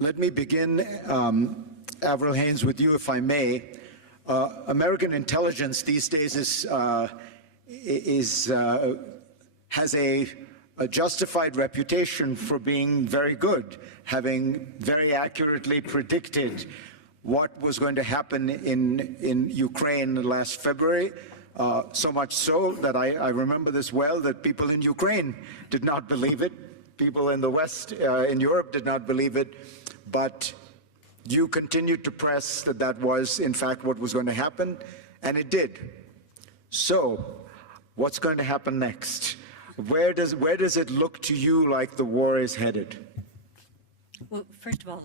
Let me begin, Avril, Haines, with you, if I may. American intelligence these days has a justified reputation for being very good, having very accurately predicted what was going to happen in Ukraine last February. So much so that I remember this well, that people in Ukraine did not believe it. People in the West, in Europe, did not believe it. But you continued to press that that was, in fact, what was going to happen, and it did. So, what's going to happen next? Where does it look to you like the war is headed? Well, first of all,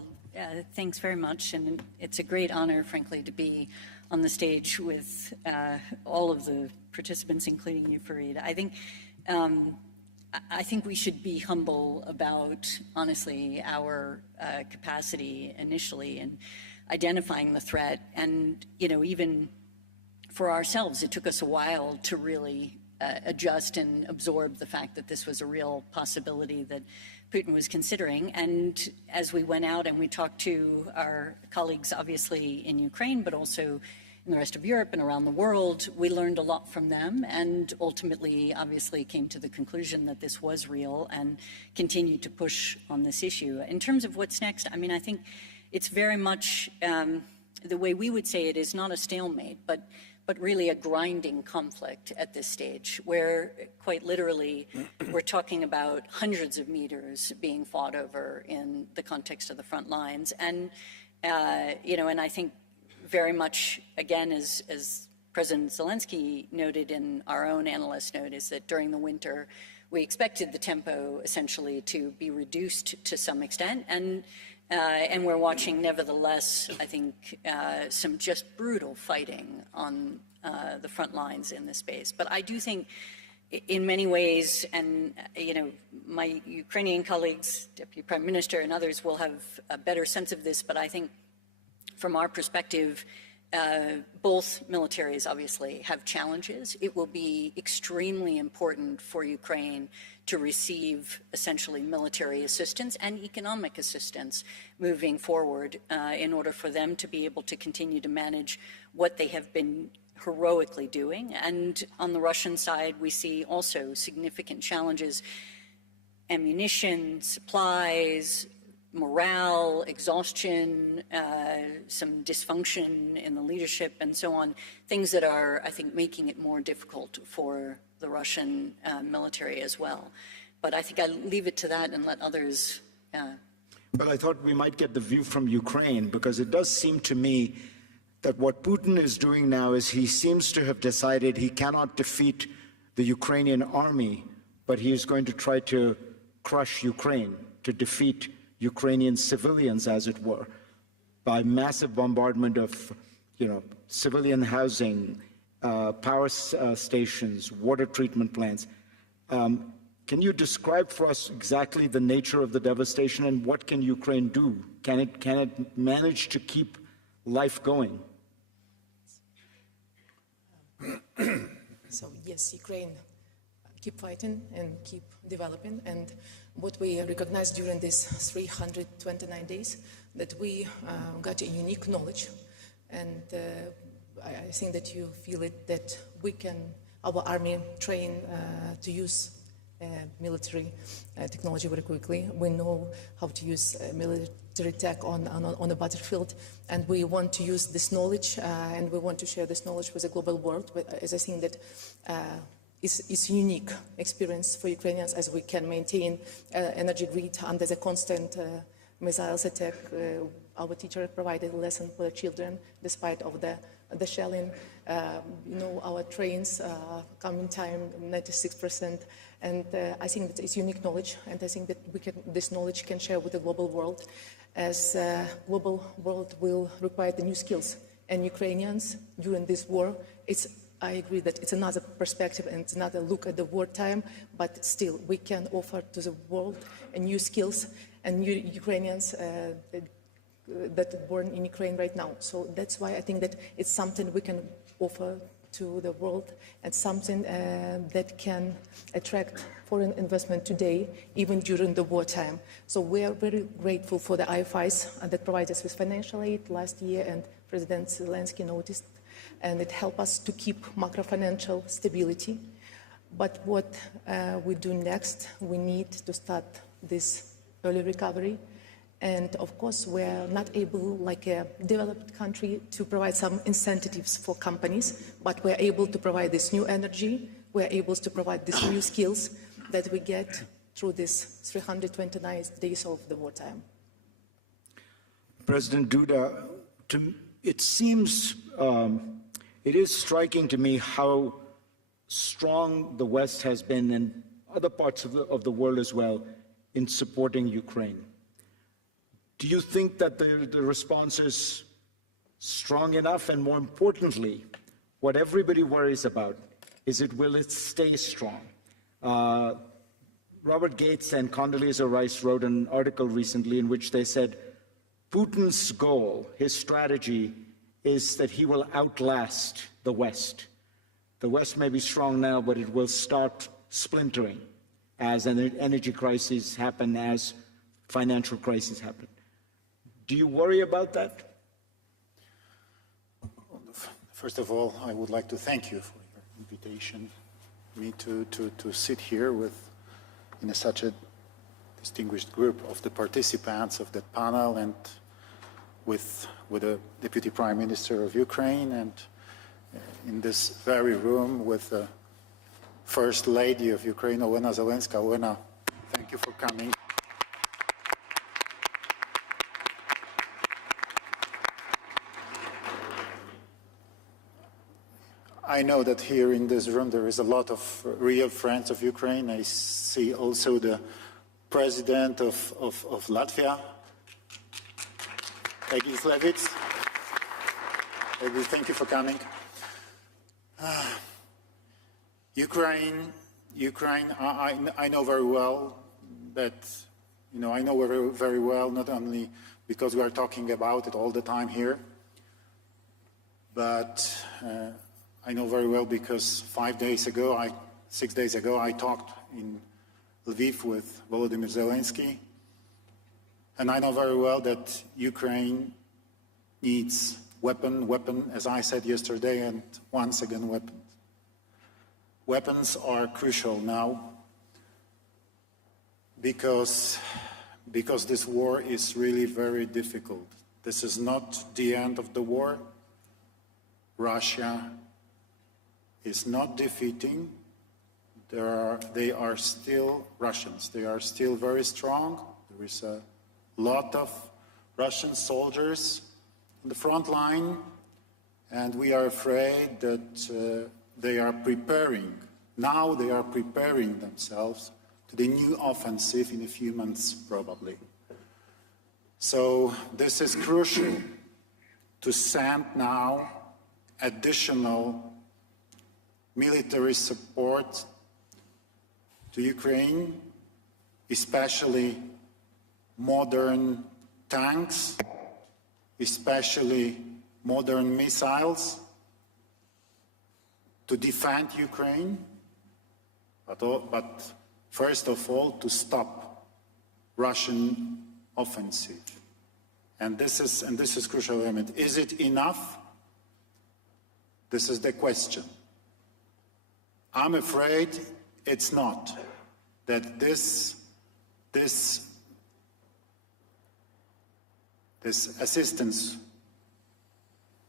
thanks very much, and it's a great honor, frankly, to be on the stage with all of the participants, including you, Fareed. I think we should be humble about, honestly, our capacity initially in identifying the threat. And, you know, even for ourselves, it took us a while to really adjust and absorb the fact that this was a real possibility that Putin was considering. And as we went out and we talked to our colleagues, obviously, in Ukraine, but also in the rest of Europe and around the world, we learned a lot from them and ultimately, obviously, came to the conclusion that this was real and continued to push on this issue. In terms of what's next, I mean, I think it's very much, the way we would say it is not a stalemate, but really a grinding conflict at this stage, where quite literally we're talking about hundreds of meters being fought over in the context of the front lines. And, you know, and I think very much, again, as President Zelensky noted in our own analyst note, is that during the winter, we expected the tempo essentially to be reduced to some extent. And we're watching, nevertheless, I think, some just brutal fighting on the front lines in this space. But I do think, in many ways, and you know, my Ukrainian colleagues, Deputy Prime Minister and others will have a better sense of this, but I think from our perspective, both militaries obviously have challenges. It will be extremely important for Ukraine to receive essentially military assistance and economic assistance moving forward in order for them to be able to continue to manage what they have been heroically doing. And on the Russian side, we see also significant challenges: ammunition, supplies, morale, exhaustion, some dysfunction in the leadership, and so on, things that are, I think, making it more difficult for the Russian military as well. But I think I'll leave it to that and let others. But I thought we might get the view from Ukraine, because it does seem to me that what Putin is doing now is he seems to have decided he cannot defeat the Ukrainian army, but he is going to try to crush Ukraine, to defeat Ukrainian civilians, as it were, by massive bombardment of, you know, civilian housing, power stations, water treatment plants. Can you describe for us exactly the nature of the devastation and what can Ukraine do? Can it manage to keep life going? So yes, Ukraine keep fighting and keep developing, and what we recognized during these 329 days, that we got a unique knowledge, and I think that you feel it, that we can, our army train to use military technology very quickly. We know how to use military tech on a battlefield, and we want to use this knowledge and we want to share this knowledge with the global world, as I think that it's a unique experience for Ukrainians, as we can maintain energy grid under the constant missiles attack. Our teacher provided a lesson for the children despite of the shelling. You know, our trains come in time 96%, and I think that it's unique knowledge, and I think that this knowledge can share with the global world, as global world will require the new skills, and Ukrainians during this war, I agree that it's another perspective and it's another look at the wartime, but still we can offer to the world new skills and new Ukrainians that are born in Ukraine right now. So that's why I think that it's something we can offer to the world and something that can attract foreign investment today, even during the wartime. So we are very grateful for the IFIs that provide us with financial aid last year, and President Zelensky noticed, and it helped us to keep macro-financial stability. But what we do next, we need to start this early recovery. And of course, we're not able, like a developed country, to provide some incentives for companies, but we're able to provide this new energy, we're able to provide these new skills that we get through this 329 days of the wartime. President Duda, it seems, it is striking to me how strong the West has been, and other parts of the world as well, in supporting Ukraine. Do you think that the response is strong enough? And more importantly, what everybody worries about is will it stay strong? Robert Gates and Condoleezza Rice wrote an article recently in which they said Putin's goal, his strategy, is that he will outlast the West. The West may be strong now, but it will start splintering as energy crises happen, as financial crises happen. Do you worry about that? First of all, I would like to thank you for your invitation, me to sit here in such a distinguished group of the participants of that panel, and with the Deputy Prime Minister of Ukraine, and in this very room with the First Lady of Ukraine, Olena Zelenska. Olena, thank you for coming. I know that here in this room there is a lot of real friends of Ukraine. I see also the President of Latvia, Egils Levits. Egils, thank you for coming. Ukraine, I know very well that, I know very well, not only because we are talking about it all the time here, but I know very well because 6 days ago, I talked in Lviv with Volodymyr Zelensky, and I know very well that Ukraine needs weapon, as I said yesterday, and once again, weapons. Weapons are crucial now because this war is really very difficult. This is not the end of the war. Russia is not defeating. They are still Russians. They are still very strong. There is a lot of Russian soldiers in the front line, and we are afraid that they are preparing. Now they are preparing themselves to the new offensive in a few months, probably. So this is crucial to send now additional military support to Ukraine, especially modern tanks, especially modern missiles to defend Ukraine, but first of all to stop Russian offensive. And this is crucial element. Is it enough? This is the question. I'm afraid it's not. That this assistance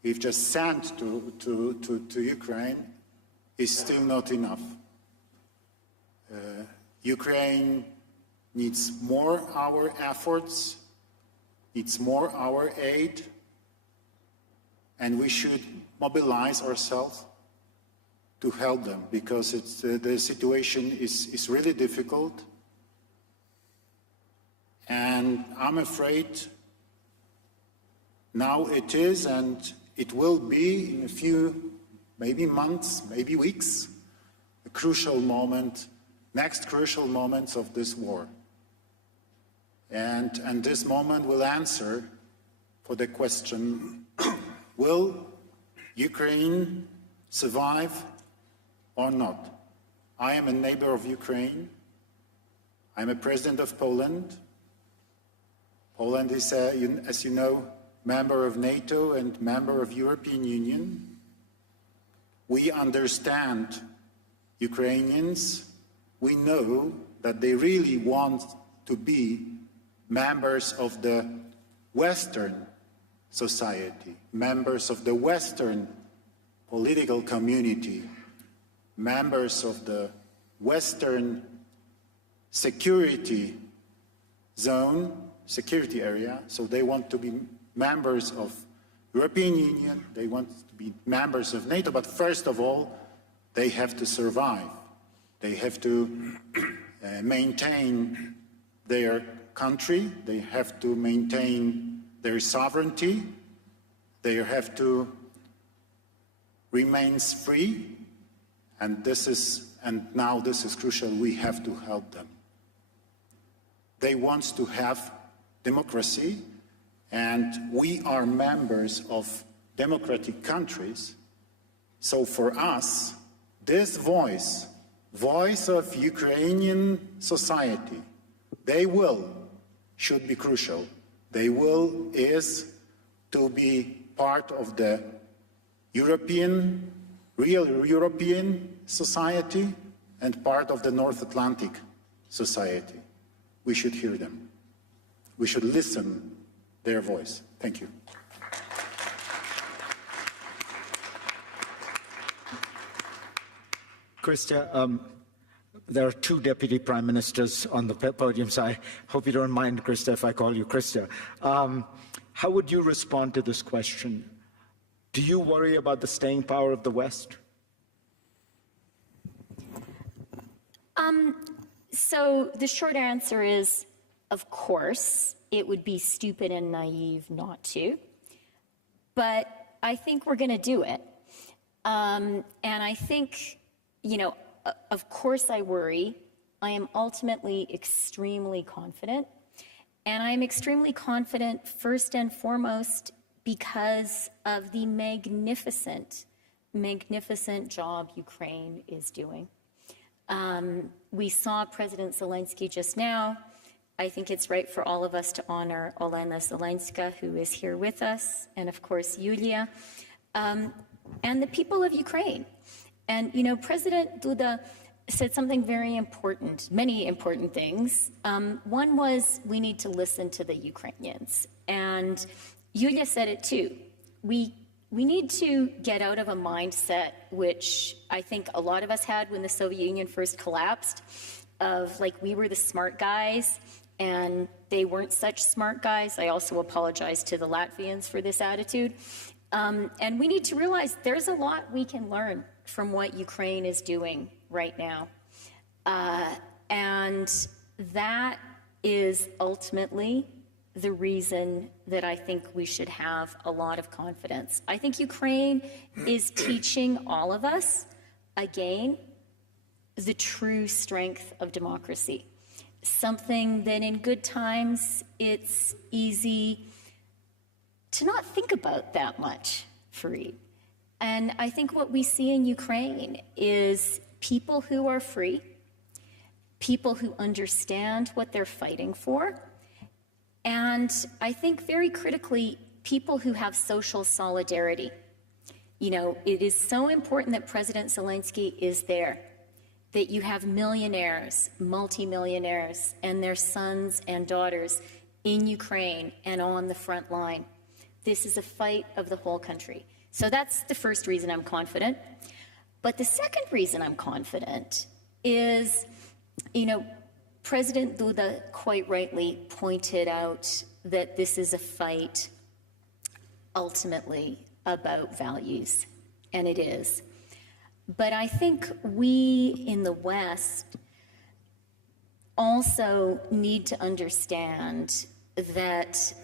we've just sent to Ukraine is still not enough. Ukraine needs more our efforts, needs more our aid, and we should mobilize ourselves to help them, because the situation is really difficult. And I'm afraid now it is, and it will be in a few, maybe months, maybe weeks, a crucial moment, next crucial moments of this war. And this moment will answer for the question, will Ukraine survive or not. I am a neighbor of Ukraine. I'm a president of Poland. Poland is, as you know, member of NATO and member of European Union. We understand Ukrainians. We know that they really want to be members of the Western society, members of the Western political community, members of the Western security zone, security area. So they want to be members of European Union, they want to be members of NATO, but first of all, they have to survive. They have to maintain their country, they have to maintain their sovereignty, they have to remain free, and now this is crucial, we have to help them. They want to have democracy, and we are members of democratic countries. So for us, this voice of Ukrainian society, should be crucial. Is to be part of the real European society and part of the North Atlantic society. We should hear them. We should listen their voice. Thank you. Krista, there are two deputy prime ministers on the podium, so I hope you don't mind, Krista, if I call you Krista. How would you respond to this question? Do you worry about the staying power of the West? So the short answer is, of course, it would be stupid and naive not to. But I think we're going to do it. And I think, of course I worry. I am ultimately extremely confident. And I'm extremely confident first and foremost because of the magnificent, magnificent job Ukraine is doing. We saw President Zelensky just now. I think it's right for all of us to honor Olena Zelenska, who is here with us, and of course Yulia, and the people of Ukraine. And, President Duda said something very important, many important things. One was we need to listen to the Ukrainians. And Yulia said it too. We need to get out of a mindset, which I think a lot of us had when the Soviet Union first collapsed, of like we were the smart guys and they weren't such smart guys. I also apologize to the Latvians for this attitude. And we need to realize there's a lot we can learn from what Ukraine is doing right now. And that is ultimately the reason that I think we should have a lot of confidence. I think Ukraine is teaching all of us, again, the true strength of democracy. Something that in good times, it's easy to not think about that much, Fareed. And I think what we see in Ukraine is people who are free, people who understand what they're fighting for, and I think very critically, people who have social solidarity. It is so important that President Zelensky is there, that you have millionaires, multimillionaires, and their sons and daughters in Ukraine and on the front line. This is a fight of the whole country. So that's the first reason I'm confident. But the second reason I'm confident is, President Duda quite rightly pointed out that this is a fight ultimately about values, and it is. But I think we in the West also need to understand that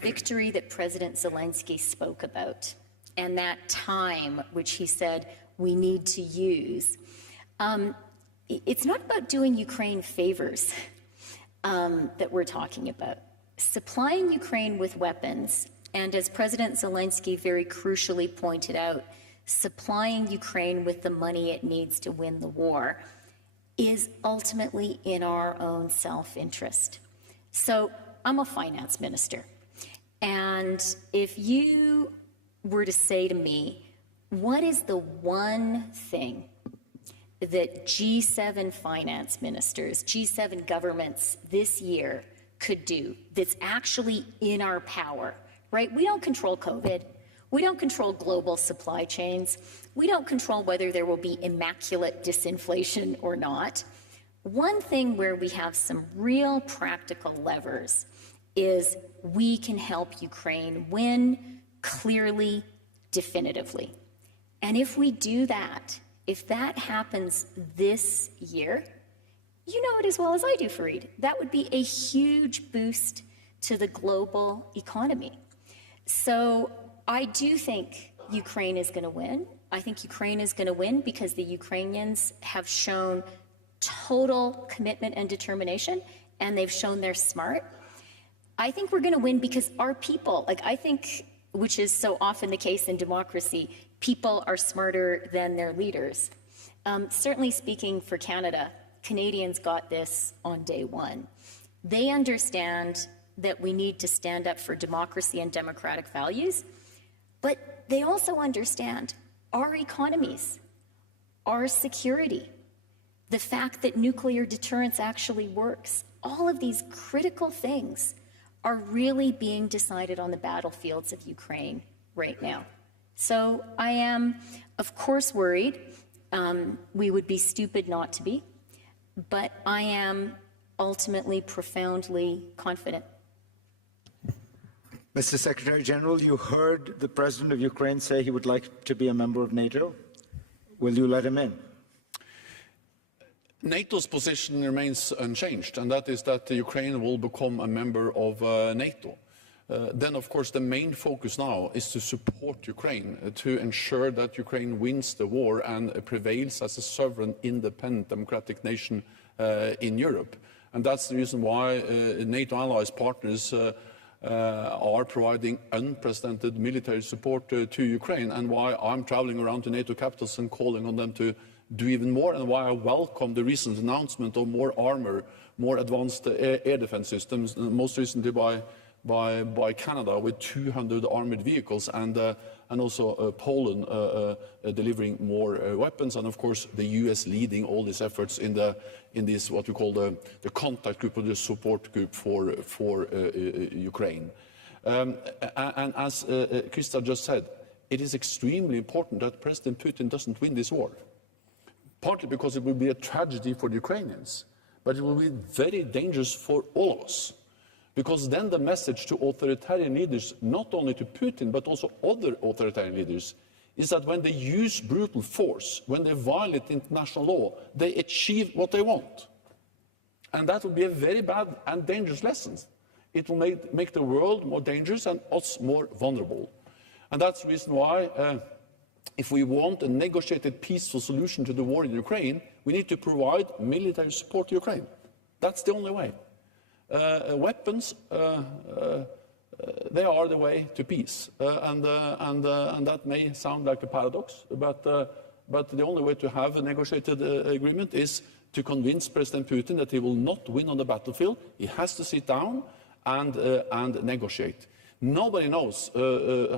victory that President Zelensky spoke about and that time which he said we need to use, it's not about doing Ukraine favors that we're talking about. Supplying Ukraine with weapons, and as President Zelensky very crucially pointed out, supplying Ukraine with the money it needs to win the war, is ultimately in our own self-interest. So I'm a finance minister, and if you were to say to me, what is the one thing that G7 finance ministers, G7 governments this year could do that's actually in our power, right? We don't control COVID. We don't control global supply chains. We don't control whether there will be immaculate disinflation or not. One thing where we have some real practical levers is we can help Ukraine win clearly, definitively. And if we do that, if that happens this year, you know it as well as I do, Fareed, that would be a huge boost to the global economy. So I do think Ukraine is going to win. I think Ukraine is going to win because the Ukrainians have shown total commitment and determination, and they've shown they're smart. I think we're going to win because our people, I think, which is so often the case in democracy, people are smarter than their leaders. Certainly speaking for Canada, Canadians got this on day one. They understand that we need to stand up for democracy and democratic values, but they also understand our economies, our security, the fact that nuclear deterrence actually works. All of these critical things are really being decided on the battlefields of Ukraine right now. So I am, of course, worried. We would be stupid not to be, but I am ultimately profoundly confident. Mr. Secretary General, you heard the President of Ukraine say he would like to be a member of NATO. Will you let him in? NATO's position remains unchanged, and that is that Ukraine will become a member of NATO. Then, of course, the main focus now is to support Ukraine, to ensure that Ukraine wins the war and prevails as a sovereign, independent, democratic nation in Europe. And that's the reason why NATO allies partners are providing unprecedented military support to Ukraine, and why I'm traveling around to NATO capitals and calling on them to do even more, and why I welcome the recent announcement of more armor, more advanced air defense systems, most recently by Canada with 200 armored vehicles, and also Poland delivering more weapons, and of course the US leading all these efforts in this what we call the contact group, or the support group for Ukraine. And as Krista just said, it is extremely important that President Putin doesn't win this war. Partly because it will be a tragedy for the Ukrainians, but it will be very dangerous for all of us. Because then the message to authoritarian leaders, not only to Putin, but also other authoritarian leaders, is that when they use brutal force, when they violate international law, they achieve what they want. And that will be a very bad and dangerous lesson. It will make the world more dangerous and us more vulnerable. And that's the reason why, if we want a negotiated peaceful solution to the war in Ukraine, we need to provide military support to Ukraine. That's the only way. Weapons, they are the way to peace, and that may sound like a paradox, but the only way to have a negotiated agreement is to convince President Putin that he will not win on the battlefield. He has to sit down and negotiate. Nobody knows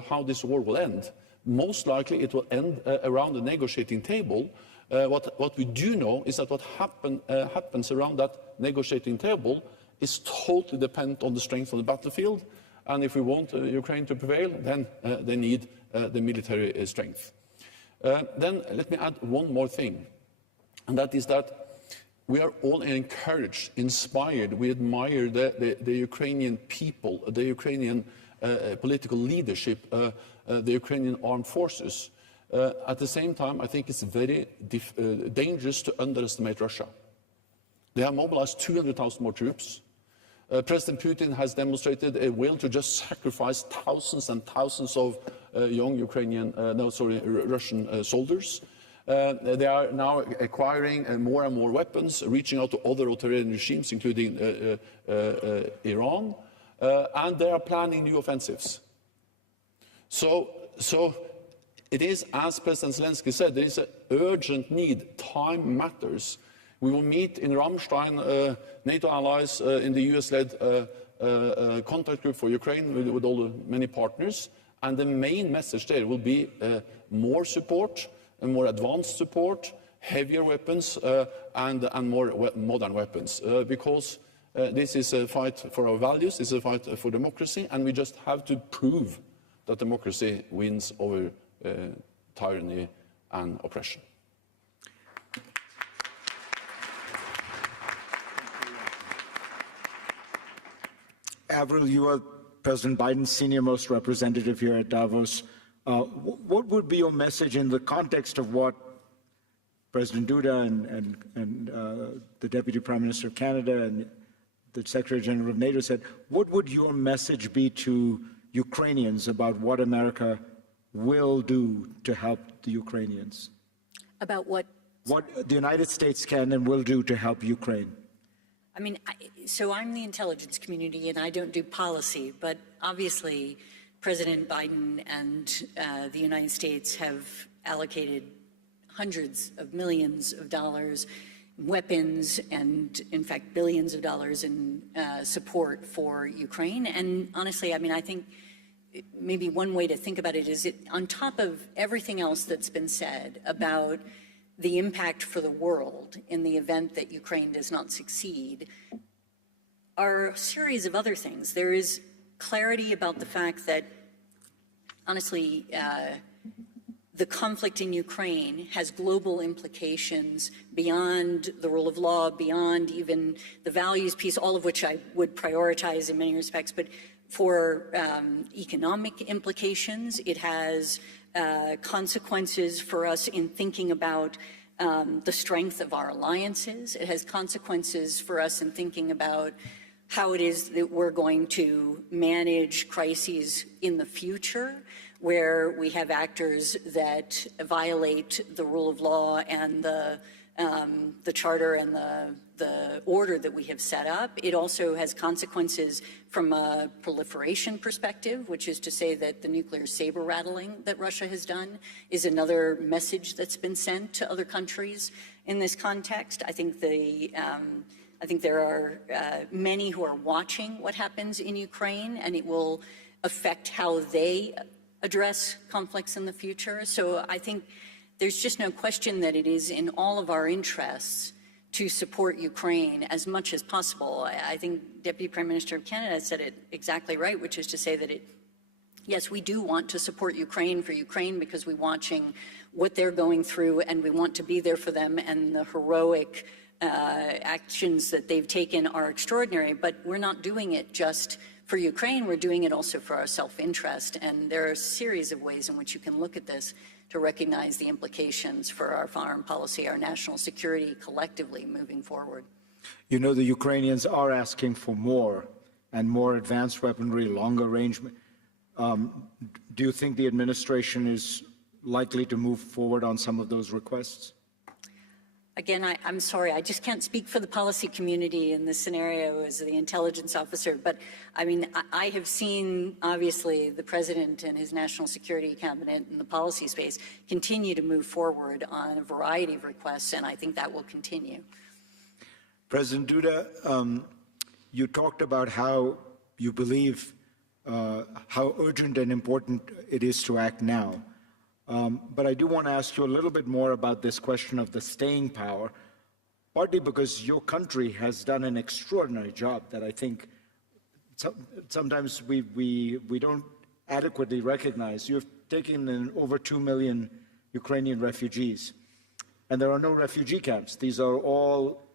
how this war will end. Most likely it will end around the negotiating table. What we do know is that what happens around that negotiating table is totally dependent on the strength of the battlefield. And if we want Ukraine to prevail, then they need the military strength. Then let me add one more thing, and that is that we are all encouraged, inspired, we admire the Ukrainian people, the Ukrainian political leadership, the Ukrainian armed forces. At the same time, I think it's very dangerous to underestimate Russia. They have mobilized 200,000 more troops. President Putin has demonstrated a will to just sacrifice thousands and thousands of young Russian soldiers. They are now acquiring more and more weapons, reaching out to other authoritarian regimes, including Iran, and they are planning new offensives. So it is, as President Zelensky said, there is an urgent need. Time matters. We will meet in Ramstein, NATO allies in the US-led contact group for Ukraine with all the many partners. And the main message there will be more support, and more advanced support, heavier weapons, and more modern weapons. Because this is a fight for our values, this is a fight for democracy, and we just have to prove that democracy wins over tyranny and oppression. Avril, you are President Biden's senior-most representative here at Davos. What would be your message in the context of what President Duda and the Deputy Prime Minister of Canada and the Secretary General of NATO said? What would your message be to Ukrainians about what America will do to help the Ukrainians? About what? What the United States can and will do to help Ukraine? I mean, so I'm the intelligence community and I don't do policy, but obviously President Biden and the United States have allocated hundreds of millions of dollars, weapons, and in fact billions of dollars in support for Ukraine. And honestly, I mean, I think maybe one way to think about it is on top of everything else that's been said about the impact for the world in the event that Ukraine does not succeed, are a series of other things. There is clarity about the fact that, honestly, the conflict in Ukraine has global implications beyond the rule of law, beyond even the values piece, all of which I would prioritize in many respects, but for economic implications, it has consequences for us in thinking about the strength of our alliances. It has consequences for us in thinking about how it is that we're going to manage crises in the future, where we have actors that violate the rule of law and the charter and the order that we have set up. It also has consequences from a proliferation perspective, which is to say that the nuclear saber rattling that Russia has done is another message that's been sent to other countries in this context. I think there are many who are watching what happens in Ukraine, and it will affect how they address conflicts in the future. So I think there's just no question that it is in all of our interests to support Ukraine as much as possible. I think Deputy Prime Minister of Canada said it exactly right, which is to say that yes, we do want to support Ukraine for Ukraine because we're watching what they're going through and we want to be there for them, and the heroic actions that they've taken are extraordinary, but we're not doing it just for Ukraine, we're doing it also for our self-interest. And there are a series of ways in which you can look at this to recognize the implications for our foreign policy, our national security collectively moving forward. You know, the Ukrainians are asking for more and more advanced weaponry, longer range. Do you think the administration is likely to move forward on some of those requests? Again, I'm sorry, I just can't speak for the policy community in this scenario as the intelligence officer, but I mean, I have seen, obviously, the president and his national security cabinet in the policy space continue to move forward on a variety of requests, and I think that will continue. President Duda, you talked about how you believe how urgent and important it is to act now. But I do want to ask you a little bit more about this question of the staying power, partly because your country has done an extraordinary job that I think sometimes we don't adequately recognize. You've taken in over 2 million Ukrainian refugees, and there are no refugee camps. These are all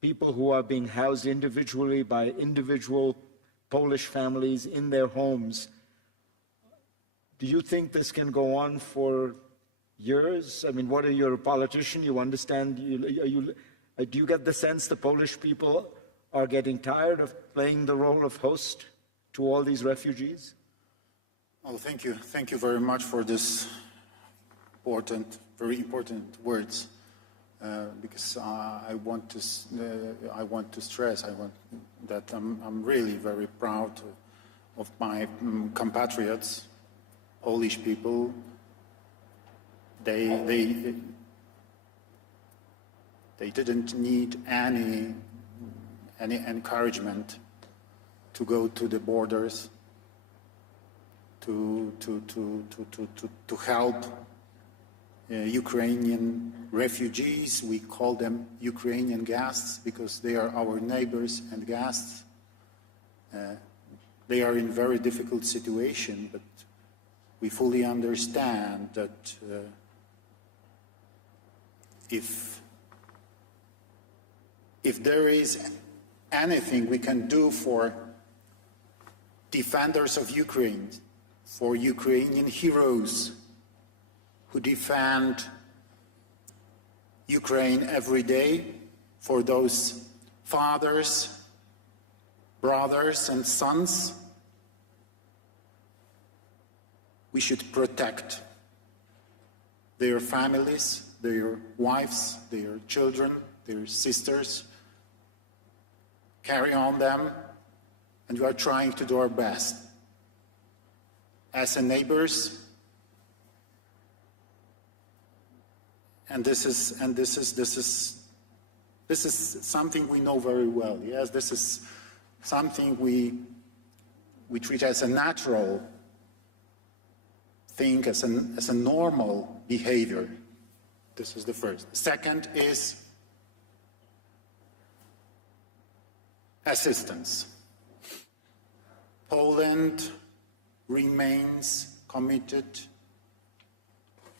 people who are being housed individually by individual Polish families in their homes. Do you think this can go on for years? I mean, you're a politician, you understand, do you get the sense the Polish people are getting tired of playing the role of host to all these refugees? Well, thank you. Thank you very much for this very important words, because I want to stress that I'm really very proud of my compatriots, Polish people, they didn't need any encouragement to go to the borders to help Ukrainian refugees. We call them Ukrainian guests because they are our neighbors and guests. They are in very difficult situation, but we fully understand that if there is anything we can do for defenders of Ukraine, for Ukrainian heroes who defend Ukraine every day, for those fathers, brothers and sons, we should protect their families, their wives, their children, their sisters, carry on them, and we are trying to do our best. As a neighbors, and this is something we know very well. Yes, this is something we treat as a natural thing, as a normal behavior. This is the first. Second is assistance. Poland remains committed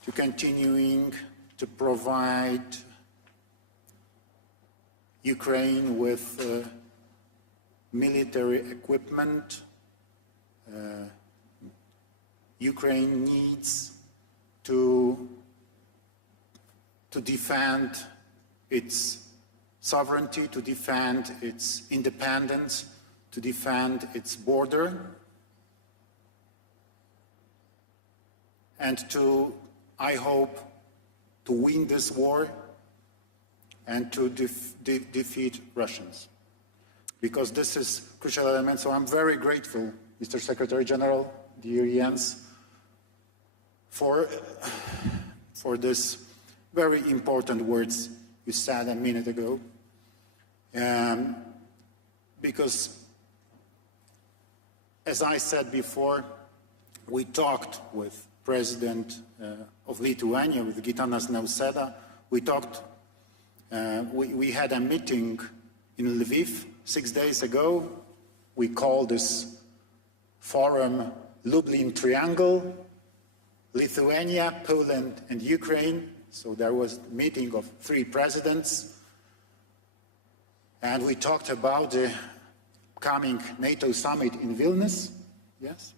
to continuing to provide Ukraine with military equipment. Ukraine needs to defend its sovereignty, to defend its independence, to defend its border, and to, I hope, to win this war and to defeat Russians. Because this is a crucial element. So I'm very grateful, Mr. Secretary General, dear Jens, for this very important words you said a minute ago. Because, as I said before, we talked with President of Lithuania, with Gitanas Nausėda. We talked, we had a meeting in Lviv 6 days ago. We called this forum Lublin Triangle, Lithuania, Poland, and Ukraine. So there was a meeting of 3 presidents. And we talked about the coming NATO summit in Vilnius, yes?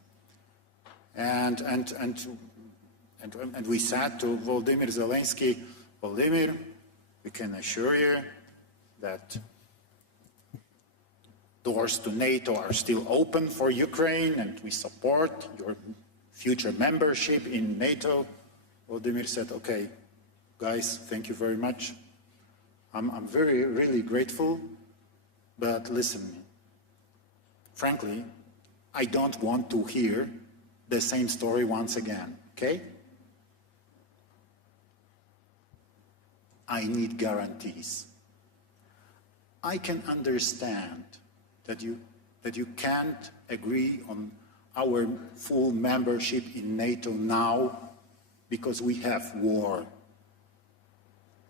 And we said to Volodymyr Zelensky, Volodymyr, we can assure you that doors to NATO are still open for Ukraine, and we support your future membership in NATO. Volodymyr said, okay, guys, thank you very much. I'm really grateful, but listen, frankly, I don't want to hear the same story once again, okay? I need guarantees. I can understand that you can't agree on our full membership in NATO now because we have war.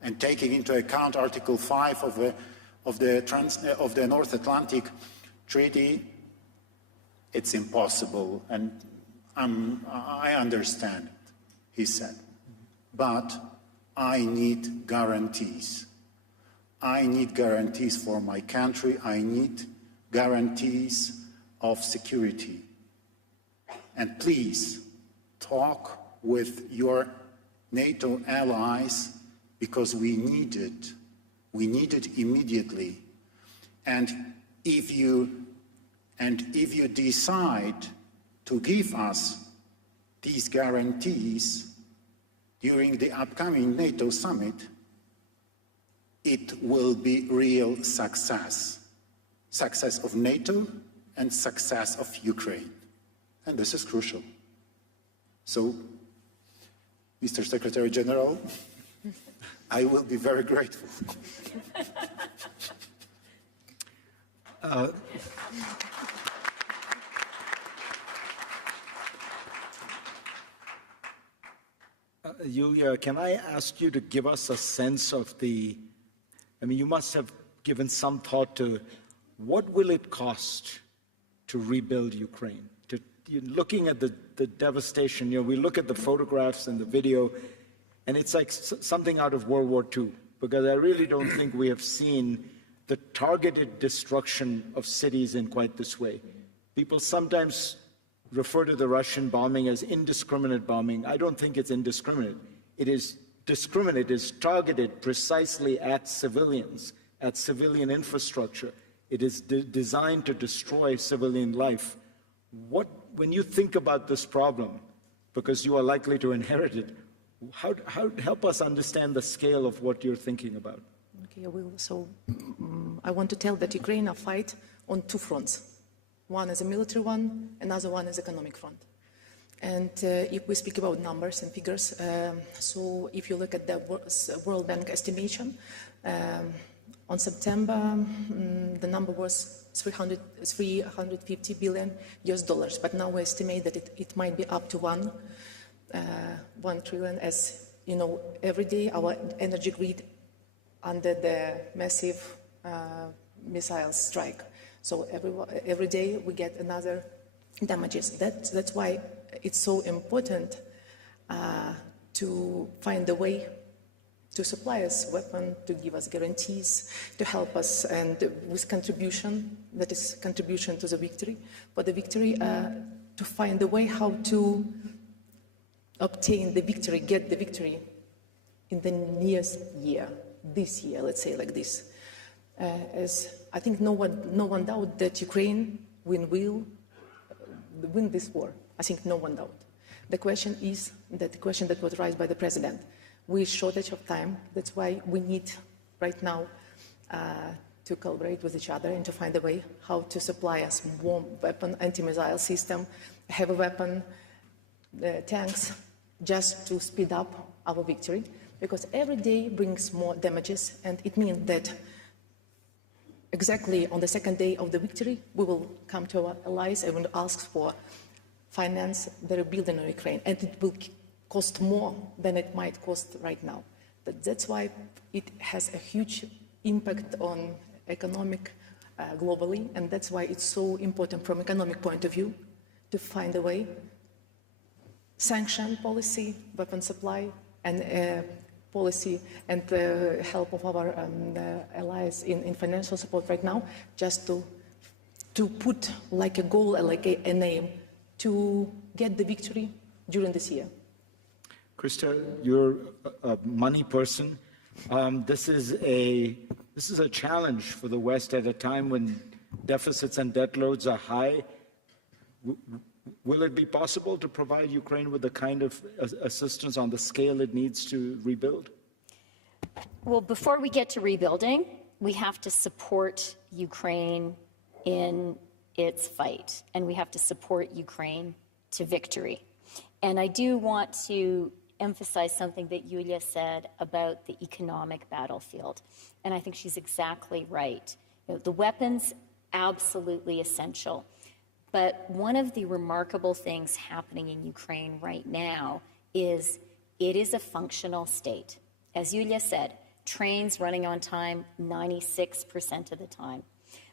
And taking into account Article 5 of the North Atlantic Treaty, it's impossible, and I understand it, he said. But I need guarantees. I need guarantees for my country. I need guarantees of security. And please talk with your NATO allies, because we need it. We need it immediately. And if you decide to give us these guarantees during the upcoming NATO summit, it will be real success. Success of NATO and success of Ukraine. And this is crucial. So Mr. Secretary General, I will be very grateful. Yulia, can I ask you to give us a sense of you must have given some thought to what will it cost to rebuild Ukraine? Looking at the devastation, we look at the photographs and the video, and it's like something out of World War II, because I really don't think we have seen the targeted destruction of cities in quite this way. People sometimes refer to the Russian bombing as indiscriminate bombing. I don't think it's indiscriminate. It is discriminate, it is targeted precisely at civilians, at civilian infrastructure. It is designed to destroy civilian life. When you think about this problem, because you are likely to inherit it, how help us understand the scale of what you're thinking about? Okay, I will. So I want to tell that Ukraine are fight on two fronts. One is a military one, another one is economic front. And if we speak about numbers and figures, so if you look at the World Bank estimation, on September, the number was 350 billion US dollars, but now we estimate that it might be up to 1 trillion. As you know, every day our energy grid under the massive missile strike. So every day we get another damages. That's why it's so important to find a way to supply us weapons, to give us guarantees, to help us, and with contribution, that is contribution to the victory, for the victory, to find a way how to obtain the victory, get the victory in the nearest year, this year, let's say like this. As I think no one doubt that Ukraine will win this war. I think no one doubt. The question is that the question that was raised by the president. We shortage of time. That's why we need right now to collaborate with each other and to find a way how to supply us more weapon, anti-missile system, heavy weapon, tanks, just to speed up our victory. Because every day brings more damages, and it means that exactly on the second day of the victory, we will come to our allies and will ask for finance the rebuilding of Ukraine, and it will cost more than it might cost right now. But that's why it has a huge impact on economic globally, and that's why it's so important from economic point of view to find a way, sanction policy, weapon supply, and policy and the help of our allies in financial support right now, just to put like a goal, like an aim, to get the victory during this year. Krista, you're a money person. This is a challenge for the West at a time when deficits and debt loads are high. Will it be possible to provide Ukraine with the kind of assistance on the scale it needs to rebuild? Well, before we get to rebuilding, we have to support Ukraine in its fight, and we have to support Ukraine to victory. And I do want to emphasize something that Yulia said about the economic battlefield. And I think she's exactly right. The weapons, absolutely essential. But one of the remarkable things happening in Ukraine right now is it is a functional state. As Yulia said, trains running on time 96% of the time.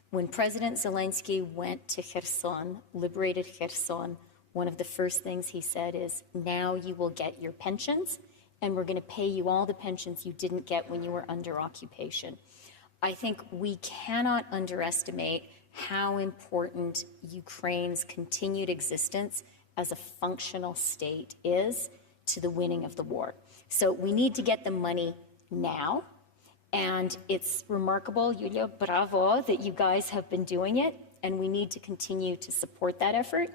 When President Zelensky went to Kherson, liberated Kherson, one of the first things he said is, now you will get your pensions, and we're going to pay you all the pensions you didn't get when you were under occupation. I think we cannot underestimate how important Ukraine's continued existence as a functional state is to the winning of the war. So we need to get the money now. And it's remarkable, Yulia, bravo, that you guys have been doing it. And we need to continue to support that effort.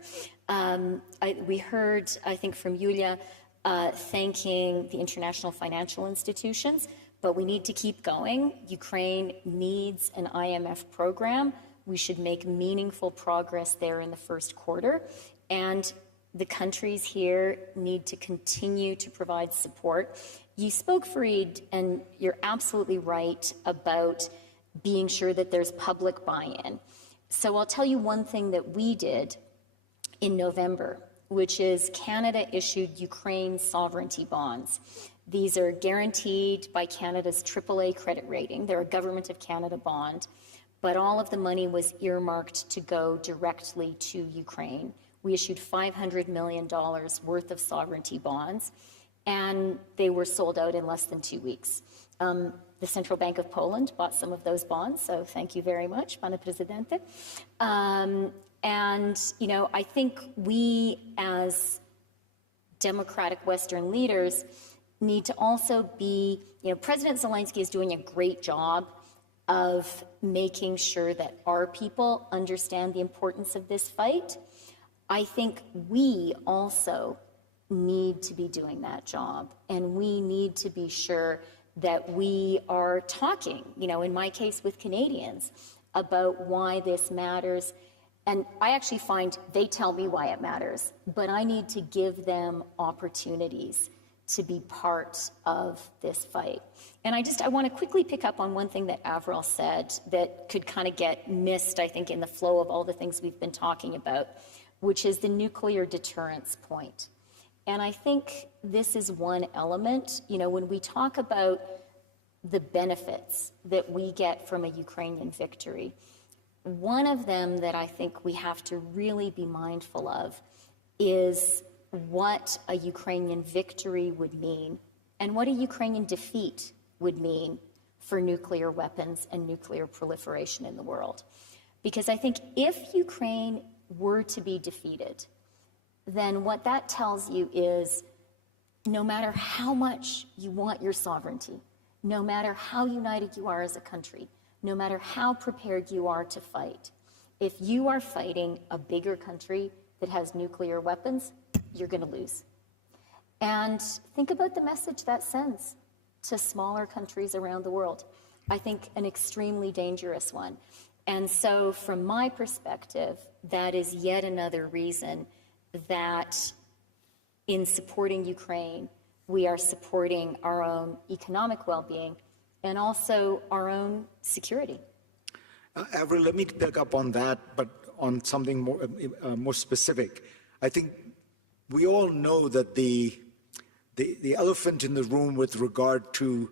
We heard, I think, from Yulia thanking the international financial institutions, but we need to keep going. Ukraine needs an IMF program. We should make meaningful progress there in the first quarter. And The countries here need to continue to provide support. You spoke, Fareed, and you're absolutely right about being sure that there's public buy-in. So I'll tell you one thing that we did in November, which is Canada issued Ukraine sovereignty bonds. These are guaranteed by Canada's AAA credit rating. They're a Government of Canada bond, but all of the money was earmarked to go directly to Ukraine. We issued $500 million worth of sovereignty bonds, and they were sold out in less than 2 weeks. The Central Bank of Poland bought some of those bonds, so thank you very much, Pane Presidente. And, you know, I think we as democratic Western leaders need to also be, you know, President Zelensky is doing a great job of making sure that our people understand the importance of this fight. I think we also need to be doing that job, and we need to be sure that we are talking, you know, in my case with Canadians, about why this matters. And I actually find they tell me why it matters, but I need to give them opportunities to be part of this fight. And I want to quickly pick up on one thing that Avril said that could kind of get missed, I think, in the flow of all the things we've been talking about, which is the nuclear deterrence point. And I think this is one element, you know, when we talk about the benefits that we get from a Ukrainian victory, one of them that I think we have to really be mindful of is what a Ukrainian victory would mean and what a Ukrainian defeat would mean for nuclear weapons and nuclear proliferation in the world. Because I think if Ukraine were to be defeated, then what that tells you is no matter how much you want your sovereignty, no matter how united you are as a country, no matter how prepared you are to fight, if you are fighting a bigger country that has nuclear weapons, you're going to lose. And think about the message that sends to smaller countries around the world. I think an extremely dangerous one. And so from my perspective, that is yet another reason that in supporting Ukraine, we are supporting our own economic well-being and also our own security. Avril, let me pick up on that, but on something more specific. I think we all know that the elephant in the room with regard to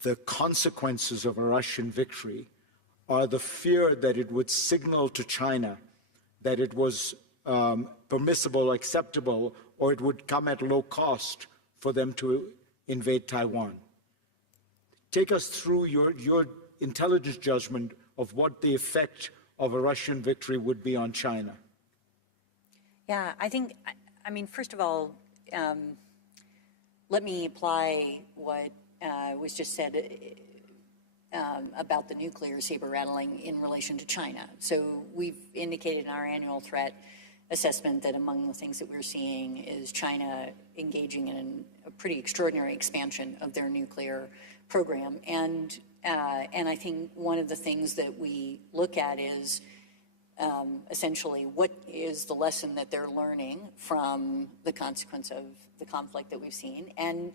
the consequences of a Russian victory are the fear that it would signal to China that it was permissible, acceptable, or it would come at low cost for them to invade Taiwan. Take us through your intelligence judgment of what the effect of a Russian victory would be on China. Yeah, I mean, first of all, let me apply what was just said about the nuclear saber rattling in relation to China. So we've indicated in our annual threat assessment that among the things that we're seeing is China engaging in a pretty extraordinary expansion of their nuclear program. And I think one of the things that we look at is essentially what is the lesson that they're learning from the consequence of the conflict that we've seen and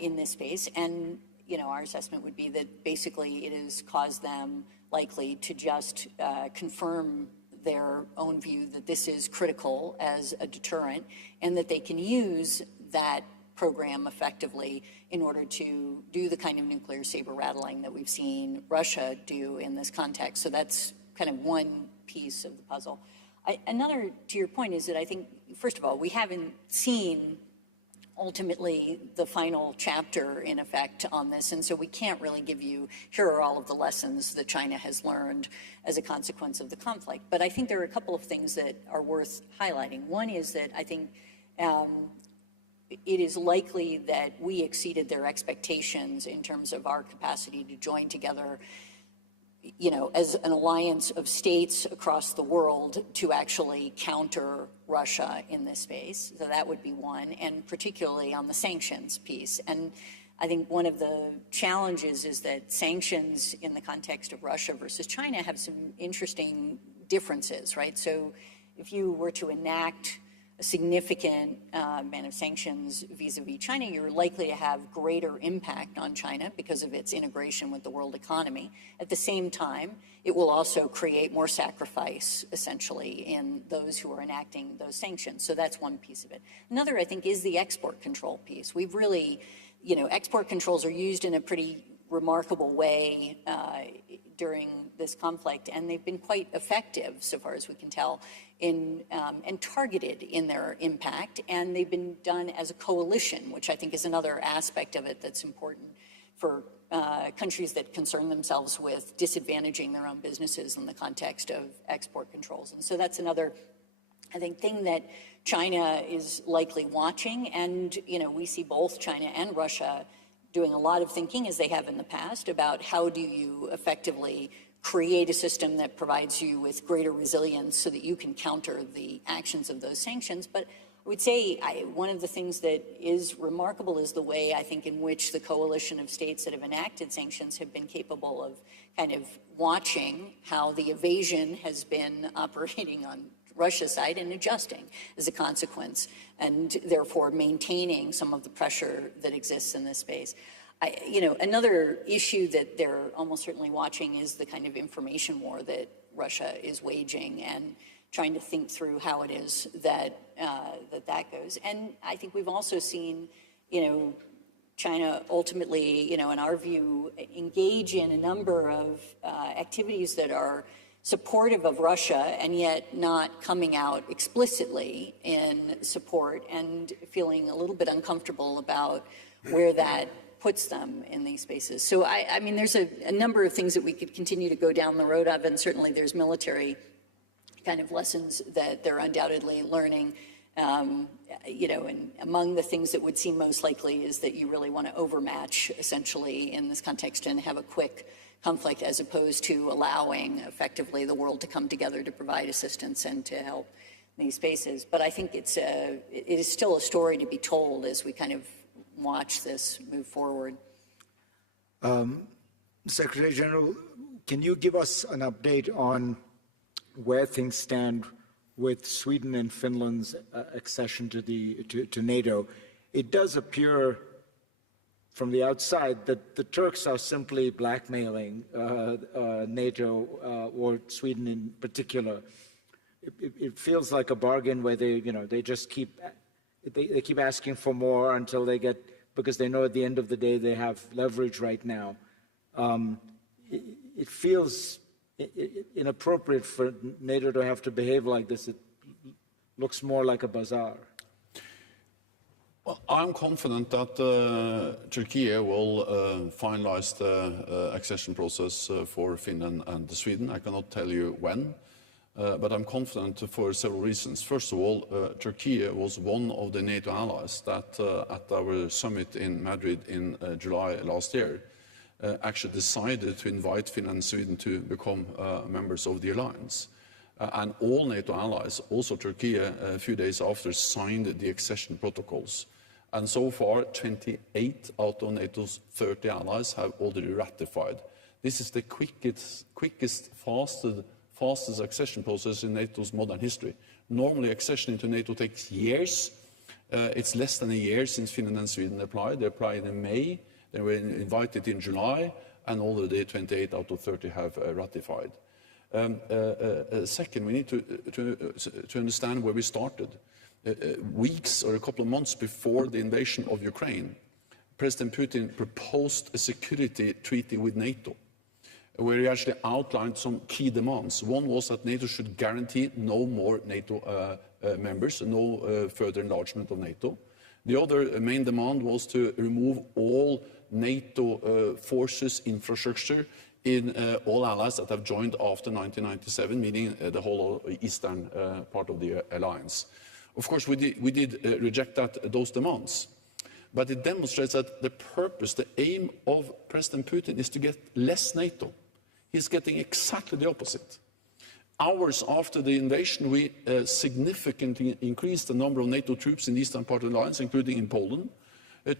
in this space. And you know, our assessment would be that basically it has caused them likely to just confirm their own view that this is critical as a deterrent and that they can use that program effectively in order to do the kind of nuclear saber rattling that we've seen Russia do in this context. So that's kind of one piece of the puzzle. Another, to your point, is that I think, first of all, we haven't seen ultimately the final chapter in effect on this, and so we can't really give you, here are all of the lessons that China has learned as a consequence of the conflict. But I think there are a couple of things that are worth highlighting. One is that I think it is likely that we exceeded their expectations in terms of our capacity to join together, you know, as an alliance of states across the world to actually counter Russia in this space. So that would be one, and particularly on the sanctions piece. And I think one of the challenges is that sanctions in the context of Russia versus China have some interesting differences, right? So if you were to enact a significant amount of sanctions vis-a-vis China, you're likely to have greater impact on China because of its integration with the world economy. At the same time, it will also create more sacrifice, essentially, in those who are enacting those sanctions. So that's one piece of it. Another, I think, is the export control piece. We've really, export controls are used in a pretty remarkable way during this conflict, and they've been quite effective, so far as we can tell, and targeted in their impact, and they've been done as a coalition, which I think is another aspect of it that's important for countries that concern themselves with disadvantaging their own businesses in the context of export controls. And so that's another, I think, thing that China is likely watching, and we see both China and Russia doing a lot of thinking, as they have in the past, about how do you effectively create a system that provides you with greater resilience so that you can counter the actions of those sanctions. But I would say one of the things that is remarkable is the way, I think, in which the coalition of states that have enacted sanctions have been capable of kind of watching how the evasion has been operating on Russia's side and adjusting as a consequence, and therefore maintaining some of the pressure that exists in this space. Another issue that they're almost certainly watching is the kind of information war that Russia is waging, and trying to think through how it is that that goes. And I think we've also seen, China ultimately, in our view, engage in a number of activities that are supportive of Russia, and yet not coming out explicitly in support, and feeling a little bit uncomfortable about where that puts them in these spaces. So I mean, there's a number of things that we could continue to go down the road of, and certainly there's military kind of lessons that they're undoubtedly learning. And among the things that would seem most likely is that you really want to overmatch, essentially, in this context, and have a quick conflict, as opposed to allowing effectively the world to come together to provide assistance and to help in these spaces. But I think it is still a story to be told as we kind of watch this move forward. Secretary General, can you give us an update on where things stand with Sweden and Finland's accession to NATO? It does appear from the outside that the Turks are simply blackmailing NATO, or Sweden in particular. It feels like a bargain where they just keep asking for more until they get, because they know at the end of the day they have leverage right now. It feels inappropriate for NATO to have to behave like this. It looks more like a bazaar. Well, I'm confident that Turkey will finalize the accession process for Finland and Sweden. I cannot tell you when, but I'm confident for several reasons. First of all, Turkey was one of the NATO allies that at our summit in Madrid in July last year actually decided to invite Finland and Sweden to become members of the alliance. And all NATO allies, also Turkey, a few days after, signed the accession protocols. And so far, 28 out of NATO's 30 allies have already ratified. This is the quickest, fastest accession process in NATO's modern history. Normally, accession into NATO takes years. It's less than a year since Finland and Sweden applied. They applied in May, they were invited in July, and already 28 out of 30 have ratified. Second, we need to understand where we started. Weeks or a couple of months before the invasion of Ukraine, President Putin proposed a security treaty with NATO, where he actually outlined some key demands. One was that NATO should guarantee no more NATO members, no further enlargement of NATO. The other main demand was to remove all NATO forces infrastructure in all allies that have joined after 1997, meaning the whole eastern part of the alliance. Of course, we did reject those demands, but it demonstrates that the purpose, the aim of President Putin is to get less NATO. He's getting exactly the opposite. Hours after the invasion, we significantly increased the number of NATO troops in the eastern part of the alliance, including in Poland,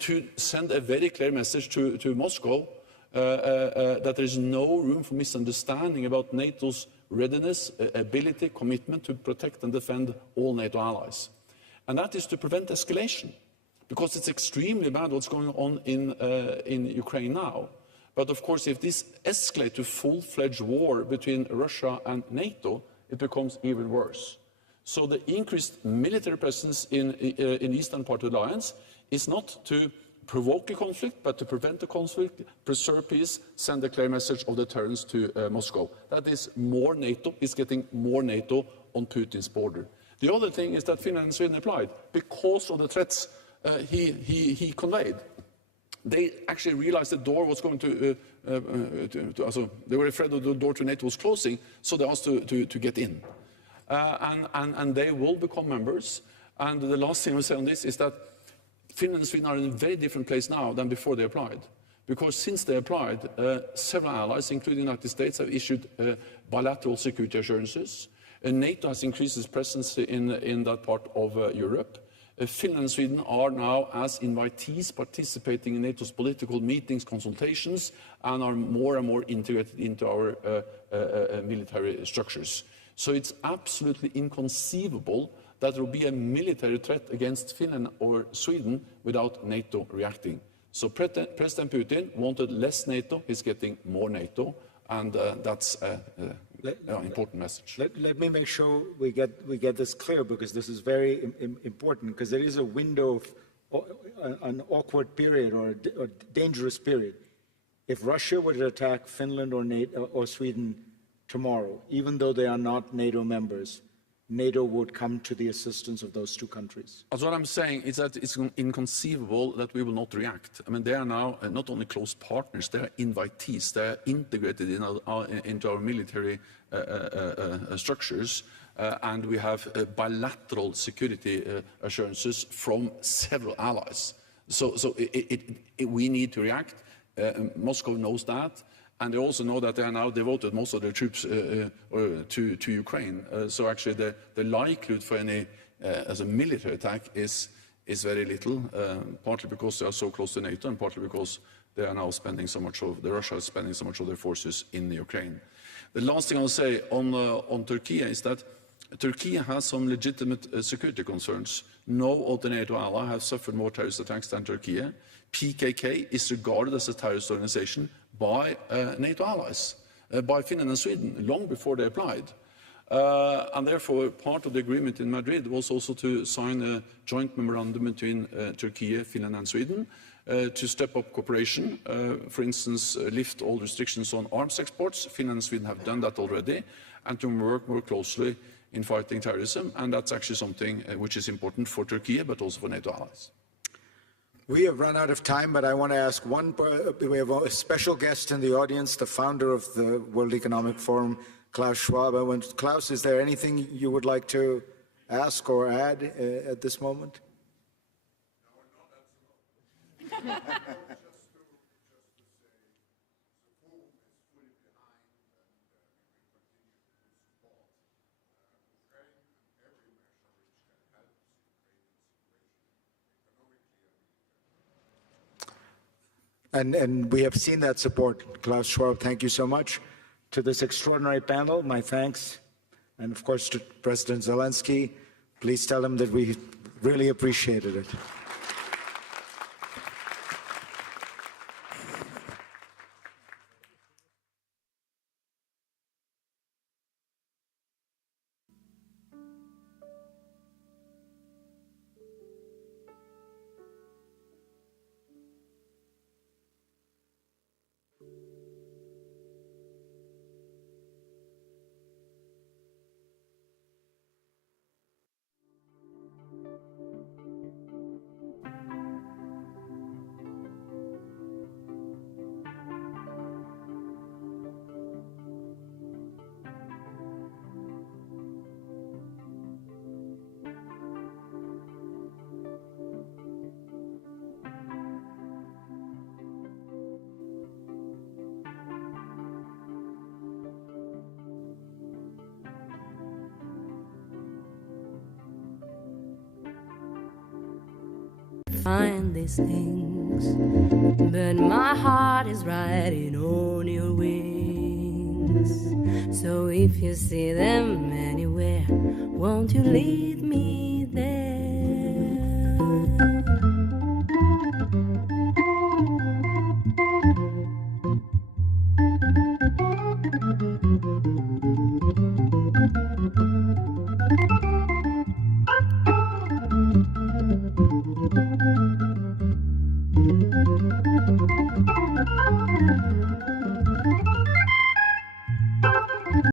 to send a very clear message to Moscow that there is no room for misunderstanding about NATO's readiness, ability, commitment to protect and defend all NATO allies. and that is to prevent escalation, because it's extremely bad what's going on in Ukraine now. But of course, if this escalates to full-fledged war between Russia and NATO, it becomes even worse. So the increased military presence in the eastern part of the alliance is not to provoke a conflict, but to prevent the conflict, preserve peace, send a clear message of deterrence to Moscow. That is more NATO, is getting more NATO on Putin's border. The other thing is that Finland and Sweden applied because of the threats he conveyed. They actually realized the door was going they were afraid that the door to NATO was closing, so they asked to get in. And they will become members. And the last thing I will say on this is that Finland and Sweden are in a very different place now than before they applied. Because since they applied, several allies, including the United States, have issued bilateral security assurances. NATO has increased its presence in that part of Europe. Finland and Sweden are now, as invitees, participating in NATO's political meetings, consultations, and are more and more integrated into our military structures. So it's absolutely inconceivable that there will be a military threat against Finland or Sweden without NATO reacting. So President Putin wanted less NATO, he's getting more NATO, and that's an important message. Let me make sure we get this clear, because this is very important, because there is a window of an awkward period or a dangerous period. If Russia were to attack Finland or NATO or Sweden tomorrow, even though they are not NATO members, NATO would come to the assistance of those two countries. As what I'm saying is that it's inconceivable that we will not react. I mean, they are now not only close partners, they are invitees. They are integrated into our military structures, and we have bilateral security assurances from several allies. So we need to react. Moscow knows that. And they also know that they are now devoted most of their troops to Ukraine. So actually the likelihood for any as a military attack is very little, partly because they are so close to NATO and partly because they are now spending so much of, Russia is spending so much of their forces in the Ukraine. The last thing I'll say on Turkey is that Turkey has some legitimate security concerns. No other NATO ally has suffered more terrorist attacks than Turkey. PKK is regarded as a terrorist organization by NATO allies, by Finland and Sweden, long before they applied. And therefore, part of the agreement in Madrid was also to sign a joint memorandum between Turkey, Finland and Sweden to step up cooperation, for instance, lift all restrictions on arms exports. Finland and Sweden have done that already, and to work more closely in fighting terrorism. And that's actually something which is important for Turkey, but also for NATO allies. We have run out of time, but I want to ask we have a special guest in the audience, the founder of the World Economic Forum, Klaus Schwab. Klaus, is there anything you would like to ask or add at this moment? No, not at the moment. And we have seen that support. Klaus Schwab, thank you so much. To this extraordinary panel, my thanks. And of course to President Zelensky, please tell him that we really appreciated it. Find these things, but my heart is riding on your wings. So if you see them anywhere, won't you lead me there? you.